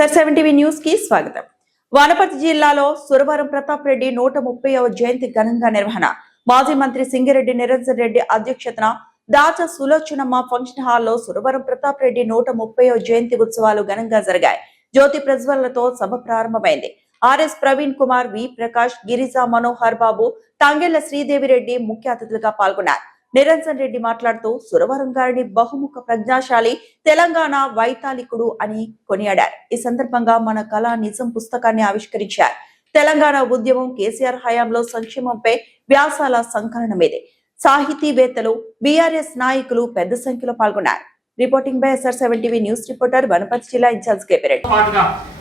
SR7 TV news కి స్వాగతం. వనపర్తి జిల్లాలో సురవరం ప్రతాప్ రెడ్డి 130వ జయంతి ఘనంగా నిర్వహణ. మాజీ మంత్రి సింగిరెడ్డి నిరంజన్ రెడ్డి అధ్యక్షతన దాచ సులోచనమ్మ ఫంక్షన్ హాల్లో సురవరం ప్రతాప్ రెడ్డి 130వ జయంతి ఉత్సవాలు ఘనంగా జరిగాయి. జ్యోతి ప్రజ్వలనతో సభ ప్రారంభమైంది. ఆర్ఎస్ ప్రవీణ్ కుమార్, వి ప్రకాష్, గిరిజా మనోహర్ బాబు, తంగెళ్ల శ్రీదేవిరెడ్డి ముఖ్య అతిథులుగా పాల్గొన్నారు. నిరంజన్ రెడ్డి మాట్లాడుతూ సురవరం గారిని బహుముఖ ప్రజ్ఞాశాలి, తెలంగాణ వైతాళికుడు అని కొనియాడారు. ఈ సందర్భంగా మన కళా నిజం పుస్తకాన్ని ఆవిష్కరించారు. తెలంగాణ ఉద్యమం, కేసీఆర్ హయాంలో సంక్షేమంపై వ్యాసాల సంకలనమేది. సాహితీవేత్తలు, బీఆర్ఎస్ నాయకులు పెద్ద సంఖ్యలో పాల్గొన్నారు. Reporting by SR7 TV news reporter Wanaparthy జిల్లా ఇన్ఛార్జ్ కేపీరెడ్డి.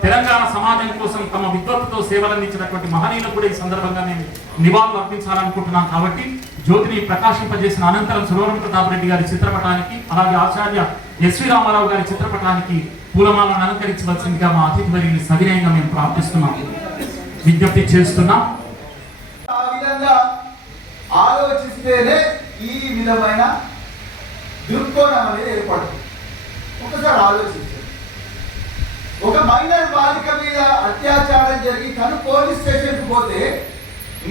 తెలంగాణ సమాజం కోసం తమ విద్వత్తుతో సేవలందించినటువంటి మహనీయులకు కూడా ఈ సందర్భంగా మేము నివాళులు అర్పించాలనుకుంటున్నాం. కాబట్టి జ్యోతిని ప్రకాశింపజేసిన అనంతరం సురవరం ప్రతాప్ రెడ్డి గారి చిత్రపటానికి, అలాగే ఆచార్య ఎస్వి రామారావు గారి చిత్రపటానికి పూలమాలను అలంకరించవలసిందిగా మా అతిథి వారిని సవినయంగా మేము ప్రార్థిస్తున్నాం, విజ్ఞప్తి చేస్తున్నాం. ఆ విధంగా ఆలోచిస్తేనే ఈ విధమైన దృక్కోణం అనేది ఏర్పడుతుంది. ఒకసారి ఆలోచించారు, ఒక మైనర్ బాలిక మీద అత్యాచారం జరిగి తను పోలీస్ స్టేషన్కి పోతే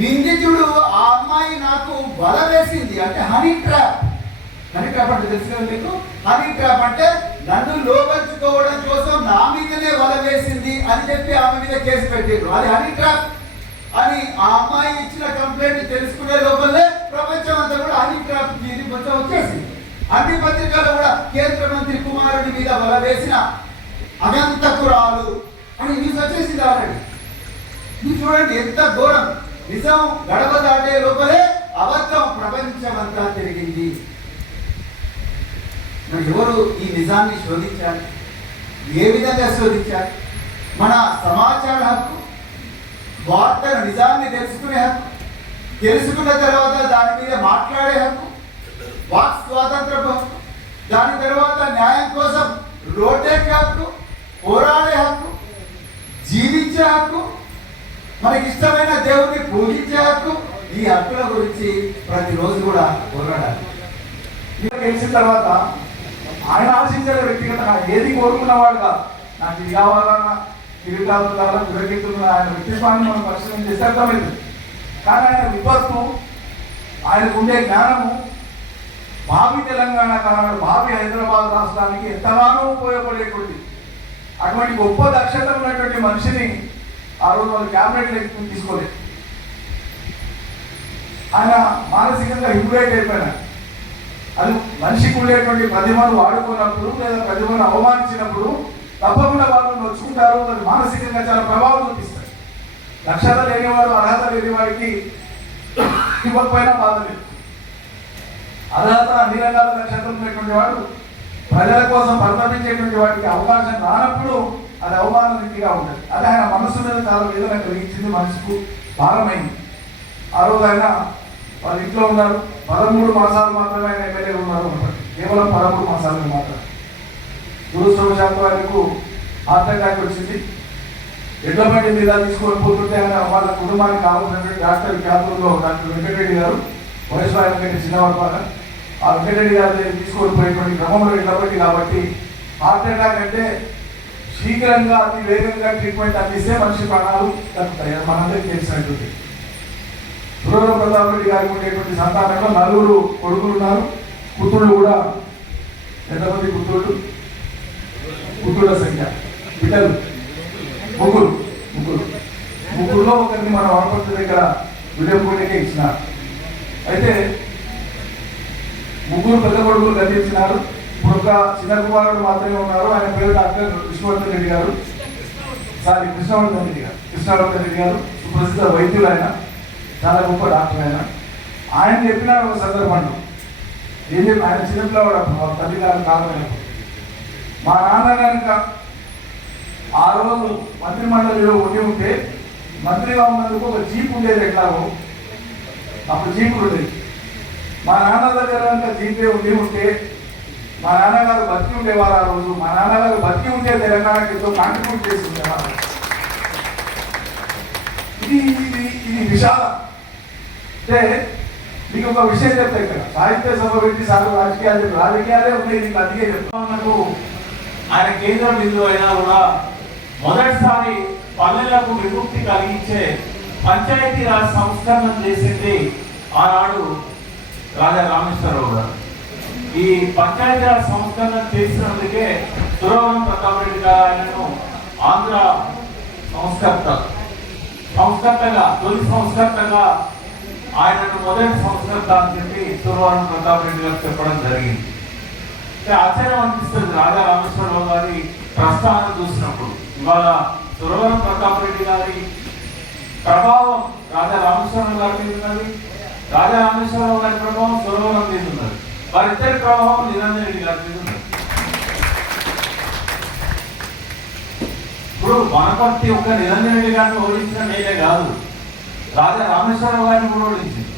నిందితుడు ఆ అమ్మాయి నాకు వల వేసింది అంటే హనీ ట్రాప్. హనీ ట్రాప్ అంటే తెలుసు కదా మీకు? హనీ ట్రాప్ అంటే నన్ను లోపరుచుకోవడం కోసం నా మీదనే వల వేసింది అని చెప్పి ఆమె మీద కేసు పెట్టారు. అది హనీ ట్రాప్ అని ఆ అమ్మాయి ఇచ్చిన కంప్లైంట్ తెలుసుకునే లోపలే ప్రపంచం అంతా కూడా హనీ ట్రాప్ ఇది కొంచెం వచ్చేసింది. అన్ని పత్రికల్లో కూడా కేంద్ర మంత్రి కుమారుడి మీద వల వేసిన అగంతకురాలు అని న్యూస్ వచ్చేసింది ఆల్రెడీ. మీరు చూడండి ఎంత ఘోరం. నిజం గడప దాటే లోపలే అబద్ధం ప్రపంచమంతా తిరిగింది. మరి ఎవరు ఈ నిజాన్ని శోధించాలి? ఏ విధంగా శోధించాలి? మన సమాచార హక్కు, వార్తను నిజాన్ని తెలుసుకునే హక్కు, తెలుసుకున్న తర్వాత దాని మీద మాట్లాడే హక్కు, వాక్ స్వాతంత్ర హక్కు, దాని తర్వాత న్యాయం కోసం రోడ్డెక్కే హక్కు, పోరాడే హక్కు, జీవించే హక్కు, మనకి ఇష్టమైన దేవుడిని పూజించే హక్కు. ఈ హక్కుల గురించి ప్రతిరోజు కూడా పోరాడాలి. గెలిచిన తర్వాత ఆయన ఆశించే వ్యక్తిగతంగా ఏది కోరుకున్నవాడుగా నాకు ఇది కావాలన్నా తిరుగుతాను గురకెత్తున్న ఆయన వ్యక్తిత్వాన్ని మనం పరిశీలన చేస్తే అర్థమైంది. కానీ ఆయన విపత్తు, ఆయనకు ఉండే జ్ఞానము భావి తెలంగాణ కారణం, భావి హైదరాబాద్ రాష్ట్రానికి ఎంతగానో ఉపయోగపడేటువంటి అటువంటి గొప్ప దక్షత ఉన్నటువంటి మనిషిని ఆ రోజు వాళ్ళు క్యాబినెట్ తీసుకోలేదు. ఆయన మానసికంగా హింగురేట్ అయిపోయినా అది మనిషికి ఉండేటువంటి ప్రతిభను వాడుకున్నప్పుడు లేదా ప్రతిభను అవమానించినప్పుడు తప్పకుండా వాళ్ళు నొచ్చుకుంటారు. అది మానసికంగా చాలా ప్రభావం చూపిస్తారు. దక్షత లేనివాడు, అర్హత లేని వాడికి ఇవ్వకపోయినా బాధ లేదు. అర్హత, అన్ని రకాల దక్షత ఉన్నటువంటి వాడు ప్రజల కోసం పరితపించేటువంటి వాటికి అవకాశం రానప్పుడు అది అవమాన రీతిగా ఉంటుంది. అది ఆయన మనస్సు మీద చాలా వేదన కలిగించింది, మనసుకు భారమైంది. ఆ రోజు ఆయన వాళ్ళ ఇంట్లో ఉన్నారు. 13 మాసాలు మాత్రమే ఆయన ఎమ్మెల్యే ఉన్నారు. కేవలం 13 మాసాలు మాత్రమే. దురదృష్టవశాత్తు ఆయనకు హార్ట్ అటాక్ వచ్చింది. ఎడ్ల బండి మీద తీసుకొని పోతుంటే ఆయన వాళ్ళ కుటుంబానికి కావాల్సినటువంటి డాక్టర్ క్యాబుల్లో డాక్టర్ వెంకటరెడ్డి గారు, వయసు ఆయన కంటే చిన్నవాడు, ఆ వెంకటరెడ్డి గారు తీసుకొని పోయేటువంటి క్రమంలో ఎడ్ల బండి కాబట్టి హార్ట్ అటాక్ అంటే శీఘ్రంగా అతి వేగంగా ట్రీట్మెంట్ అందిస్తే మనిషి ప్రాణాలు తగ్గుతాయి. మనందరికీ తెలిసినటువంటి సురవరం ప్రతాప్ రెడ్డి గారికి ఉండేటువంటి సంతానంలో 4 కొడుకులు ఉన్నారు. పుత్రులు కూడా ఎంతమంది పుత్రుల సంఖ్య, బిడ్డలు ముగ్గురులో ఒకరిని మన వనపర్తి దగ్గర విడపూడికే ఇచ్చినారు. అయితే 3 పెద్ద కొడుకులు గతించినారు. ఇప్పుడు ఒక చిన్న కుమారుడు మాత్రమే ఉన్నారు. ఆయన పేరు డాక్టర్ కృష్ణవర్ధన్ రెడ్డి గారు. సుప్రసిద్ధ వైద్యులు. ఆయన చాలా గొప్ప డాక్టర్. ఆయన చెప్పినాడు ఒక సందర్భంలో, ఏం చెప్పి ఆయన చిన్నపిల్లవాడు తల్లి గారు కారణమైనప్పుడు మా నాన్న కనుక ఆ రోజు మంత్రి మండలిలో ఉండి ఉంటే, మంత్రిగా ఉన్నందుకు ఒక జీప్ ఉండేది. ఎట్లాగో అప్పుడు జీపులు ఉండేది. మా నాన్న దగ్గర కనుక జీపే ఉండి ఉంటే మా నాన్నగారు బతికి ఉండేవారు. ఆ రోజు మా నాన్నగారు బతికి ఉంటే తెలంగాణకి ఎంతో కాంట్రిబ్యూట్ చేసి ఉండేవారు. ఇది విశాలం. అంటే మీకు ఒక విషయం చెప్తా, ఇక్కడ సాహిత్య సభ పెట్టి సాగు రాజకీయాలే ఉన్నాయి. నీకు అందుకే చెప్తా. ఆయన కేంద్ర బిందువు అయినా కూడా మొదటిసారి పల్లెలకు విముక్తి కలిగించే పంచాయతీరాజ్ సంస్కరణ చేసింది ఆనాడు రాజా రామేశ్వరరావు గారు. ఈ పంచాయతీరాజ్ సంస్కరణ చేసినందుకే సురవరం ప్రతాప్ రెడ్డి గారు ఆయనను ఆంధ్ర సంస్కర్తగా తొలి సంస్కర్తగా ఆయనను మొదటి సంస్కర్త అని చెప్పి సురవరం ప్రతాప్ రెడ్డి గారు చెప్పడం జరిగింది. ఆశ్చర్యం అనిపిస్తుంది రాజా రామేశ్వరరావు గారి ప్రస్థానం చూసినప్పుడు. ఇవాళ సురవరం ప్రతాప్ రెడ్డి గారి ప్రభావం రాజా రామేశ్వరరావు గారి మీద ఉన్నది, రాజా రామేశ్వరరావు గారి ప్రభావం సురవరం మీద ఉన్నది, వారిద్దరి ప్రభావం నిరంజన్ రెడ్డి గారి మీద ఉన్నది. ఇప్పుడు వనపర్తి ఒక నిరంజన్ రెడ్డి గారిని ఓడించిన నేనే కాదు, రాజా రామేశ్వరరావు గారిని కూడా ఓడించింది.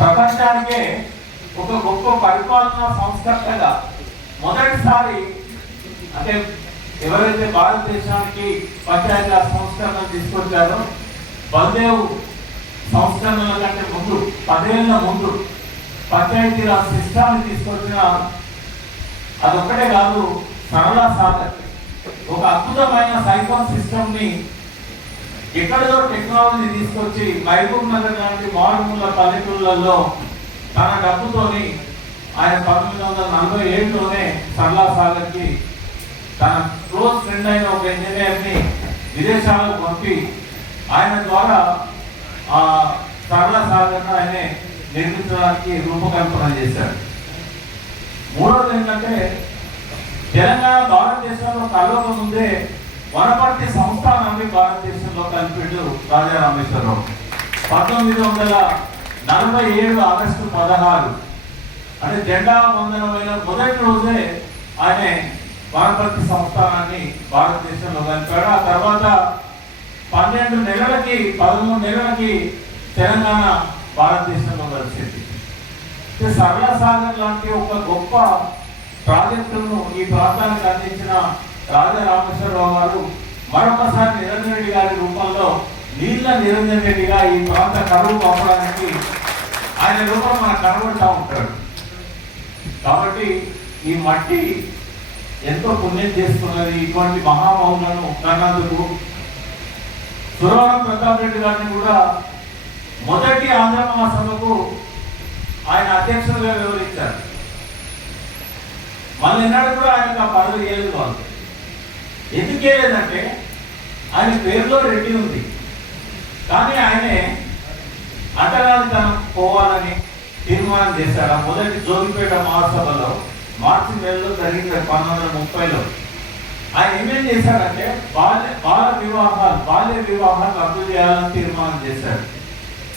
ప్రపంచానికే ఒక గొప్ప పరిపాలనా సంస్కర్తగా మొదటిసారి, అంటే ఎవరైతే భారతదేశానికి పంచాయతీరాజ్ సంస్కరణ తీసుకొచ్చారో బల్దేవ్ సంస్కరణల కంటే ముందు 10 ఏళ్ల ముందు పంచాయతీరాజ్ సిస్టాన్ని తీసుకొచ్చిన అదొక్కటే కాదు, సరళా సాగర్ ఒక అద్భుతమైన సైఫోన్ సిస్టమ్ ని ఎక్కడో టెక్నాలజీ తీసుకొచ్చి మహబూబ్ నగర్ లాంటి మారుమూల పల్లెటూళ్ళల్లో తన డబ్బుతోని ఆయన 1947లోనే సరళా సాగర్ కి తన క్లోజ్ ఫ్రెండ్ అయిన ఒక ఇంజనీర్ ని విదేశాలకు పంపి ఆయన ద్వారా ఆ సరళా సాగర్ ఆయనే నిర్మించడానికి రూపకల్పన చేశాడు. మూడవది ఏంటంటే తెలంగాణ భారతదేశంలో కలవక ముందే వనపర్తి సంస్థానాన్ని భారతదేశంలో కలిపిండు రాజా రామేశ్వరరావు. 1947 ఆగస్టు 16 అంటే జెండా వందనమైన మొదటి రోజే ఆయన వనపర్తి సంస్థానాన్ని భారతదేశంలో కలిపాడు. ఆ తర్వాత 12 నెలలకి 13 నెలలకి తెలంగాణ భారతదేశంలో కలిసింది. సరళా సాగర్ లాంటి ఒక గొప్ప ప్రాజెక్టును ఈ ప్రాంతానికి అందించిన రాజా రామేశ్వరరావు గారు మరొకసారి నిరంజన్ రెడ్డి గారి రూపంలో నీళ్ళ నిరంజన్ రెడ్డిగా ఈ ప్రాంత కరువు పంపడానికి ఆయన రూపం మనకు కనబడుతూ ఉంటాడు. కాబట్టి ఈ మట్టి ఎంతో పుణ్యం చేసుకున్నది. ఇటువంటి మహామహులను కన్నందుకు సురవరం ప్రతాప్ రెడ్డి గారిని కూడా మొదటి ఆంధ్ర మహాసభకు ఆయన అధ్యక్షులుగా వివరించారు. మళ్ళీ ఎన్నడూ కూడా ఆయనకు ఆ పదవి ఇవ్వలేదు. వాళ్ళు ఎందుకు ఇవ్వలేదంటే ఆయన పేరులో రెడ్డి ఉంది, కానీ ఆయనే అంటరానితనం పోవాలని తీర్మానం చేశాడు. ఆ మొదటి జోగిపేట మహాసభలో మార్చి నెలలో జరిగింది 1930లో. ఆయన ఏమేం చేశాడంటే బాల్య వివాహాలు రద్దు చేయాలని తీర్మానం చేశాడు.